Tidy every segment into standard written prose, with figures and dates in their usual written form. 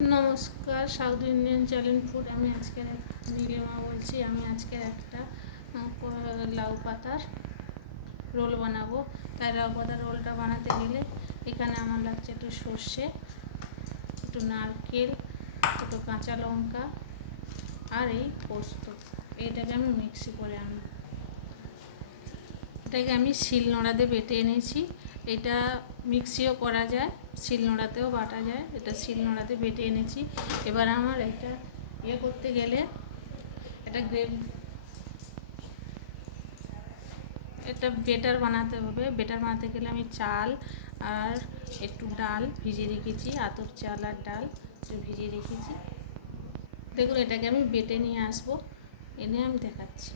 নমস্কার, south Indian challenge food. আমি আজকের নীলিমা বলছি। আমি আজকের একটা লাউ পাতার রোল বানাবো। তাই লাউ পাতার রোলটা বানাতে গেলে এখানে আমার লাগছে একটু সর্ষে, একটু নারকেল, একটু কাঁচা লঙ্কা আর এই পোস্ত। এটাকে আমি মিক্সি করে আনবো। এটাকে আমি শিলনোড়াতে বেটে এনেছি। এটা মিক্সিও করা যায়, শিলনোড়াতেও বাটা যায়। এটা শিলনোড়াতে বেটে এনেছি। এবার আমার এটা করতে গেলে এটা বেটার বানাতে হবে। বেটার বানাতে গেলে আমি চাল আর একটু ডাল ভিজিয়ে রেখেছি, আতপ চাল আর ডাল ভিজিয়ে রেখেছি। দেখুন, এটাকে আমি বেটে নিয়ে আসবো, এনে আমি দেখাচ্ছি।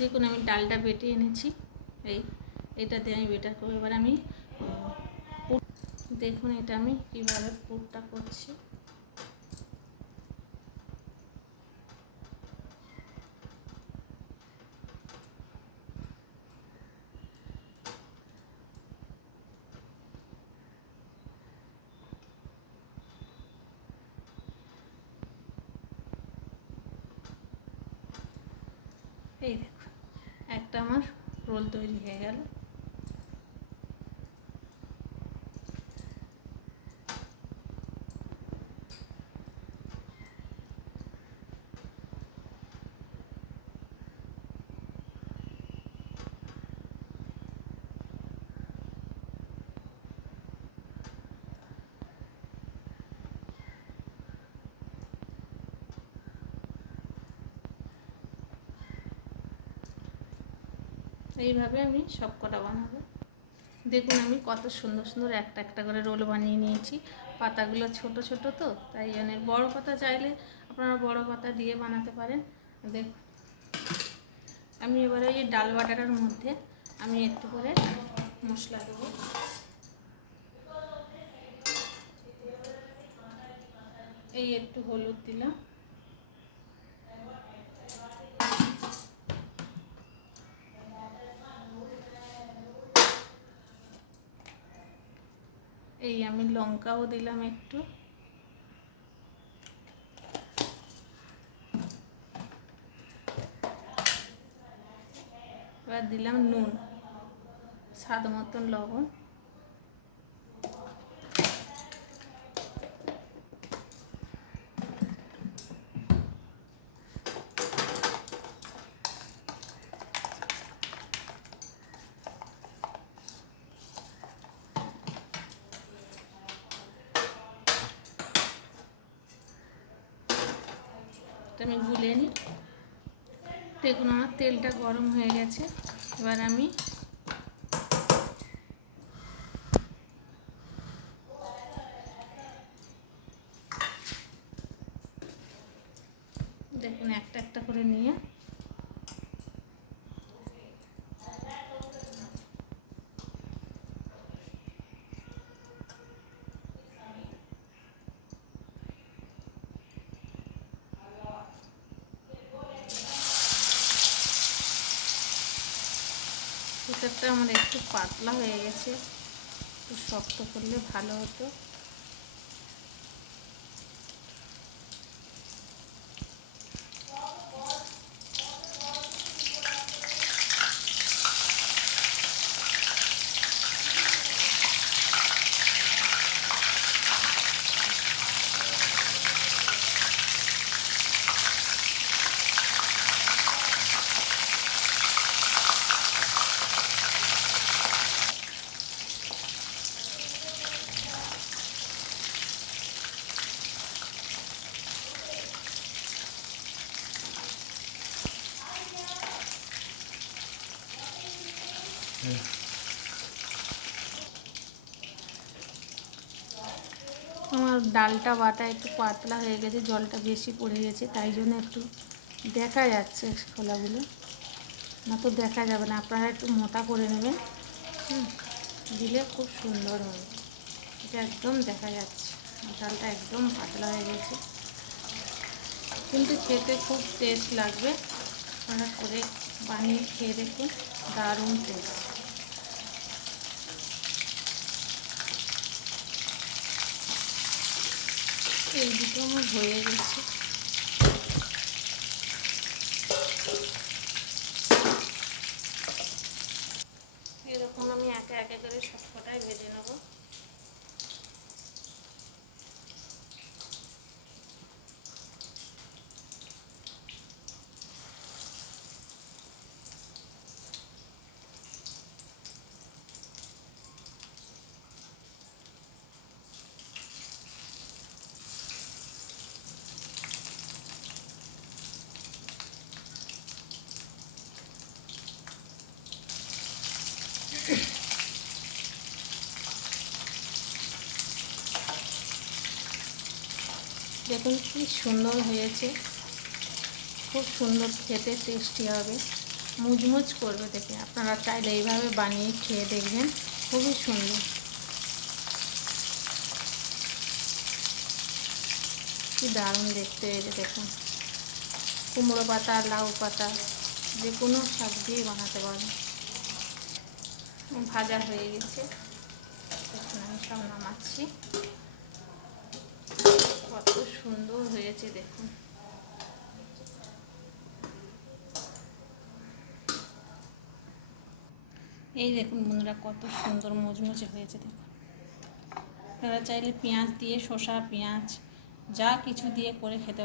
দেখুন, আমি ডালটা বেটে এনেছি। এটা দিয়ে আমি বেটার করবো। এবার আমি দেখুন এটা আমি কীভাবে পুরটা করছি। এই দেখুন, একটা আমার রোল তৈরি হয়ে গেল। এইভাবে আমি সব কটা বানাবো। দেখুন, আমি কত সুন্দর সুন্দর একটা একটা করে রোল বানিয়ে নিয়েছি। পাতাগুলো ছোট ছোট তো, তাই জন্য বড় পাতা চাইলে আপনারা বড় পাতা দিয়ে বানাতে পারেন। দেখুন, আমি এবারে এই ডাল বাটাটার মধ্যে আমি একটু করে মশলা দেবো। এই একটু হলুদ দিলাম, এই আমি লঙ্কাও দিলাম একটু, এবার দিলাম নুন, স্বাদ মতন লবণ। আমি গুলে নিই। দেখুন, আমার তেলটা গরম হয়ে গেছে। এবার আমি দেখুন একটা একটা করে নিয়ে ভিতরটা আমার একটু পাতলা হয়ে গেছে, একটু শক্ত করলে ভালো হতো। আমার ডালটা বাটা একটু পাতলা হয়ে গেছে, জলটা বেশি পড়ে গেছে, তাই জন্য একটু দেখা যাচ্ছে খোলাগুলো, না তো দেখা যাবে না। আপনারা একটু মোটা করে নেবেন, দিলে খুব সুন্দর হবে। এটা একদম দেখা যাচ্ছে, ডালটা একদম পাতলা হয়ে গেছে, কিন্তু খেতে খুব টেস্ট লাগবে। আপনারা করে বানিয়ে খেয়ে দেখুন, দারুণ টেস্ট। এই দুটো আমার হয়ে গেছে। এরকম আমি একে একে করে সবকটাই ভেজে নেবো। দেখুন কি সুন্দর হয়েছে, খুব সুন্দর খেতে, টেস্টি হবে, মুচমুচ করবে। দেখে আপনারা চাইলে এইভাবে বানিয়ে খেয়ে দেখবেন, খুবই সুন্দর। কি দারুণ দেখতে হয়েছে দেখুন। কুমড়ো পাতা, লাউ পাতা, যে কোনো শাক দিয়ে বানাতে পারেন। ভাজা হয়ে গেছে, এখন আমি সব নামাচ্ছি। কত সুন্দর হয়েছে দেখুন। এই দেখুন বন্ধুরা, কত সুন্দর মুচমুচে হয়েছে দেখুন। আপনারা চাইলে পেঁয়াজ দিয়ে, শসা, পেঁয়াজ যা কিছু দিয়ে করে খেতে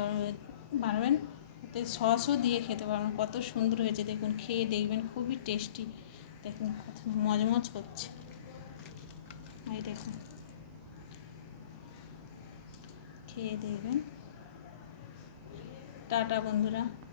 পারবেন, ওতে সসও দিয়ে খেতে পারবেন। কত সুন্দর হয়েছে দেখুন, খেয়ে দেখবেন, খুবই টেস্টি। দেখুন কত মজমজ করছে, এই দেখুন, খেয়ে দেখবেন। টাটা বন্ধুরা।